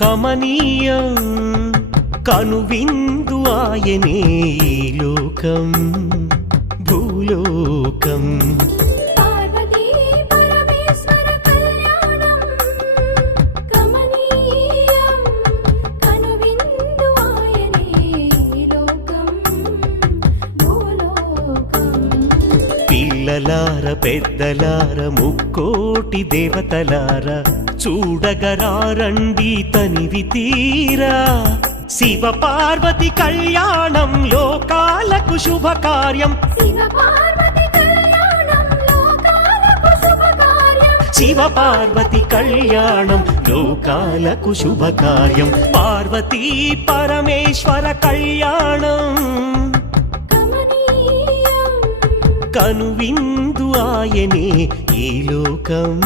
కమనీయం కనువిందు ఆయనే ఈ లోకం భూలోకం. పార్వతీ పరమేశ్వర కళ్యాణం కమనీయం కనువిందు ఆయనే ఈ లోకం భూలోకం. పిల్లలార పెద్దలార ముక్కోటి దేవతలార చూడగరారండి తనివి తీరా. శివ పార్వతి కళ్యాణం లోకాలకు శుభకార్యం. శివ పార్వతి కళ్యాణం లోకాలకు శుభకార్యం. శివ పార్వతి కళ్యాణం లోకాలకు శుభకార్యం. పార్వతీ పరమేశ్వర కళ్యాణం కమనీయం కనువిందు ఆయనే ఈ లోకం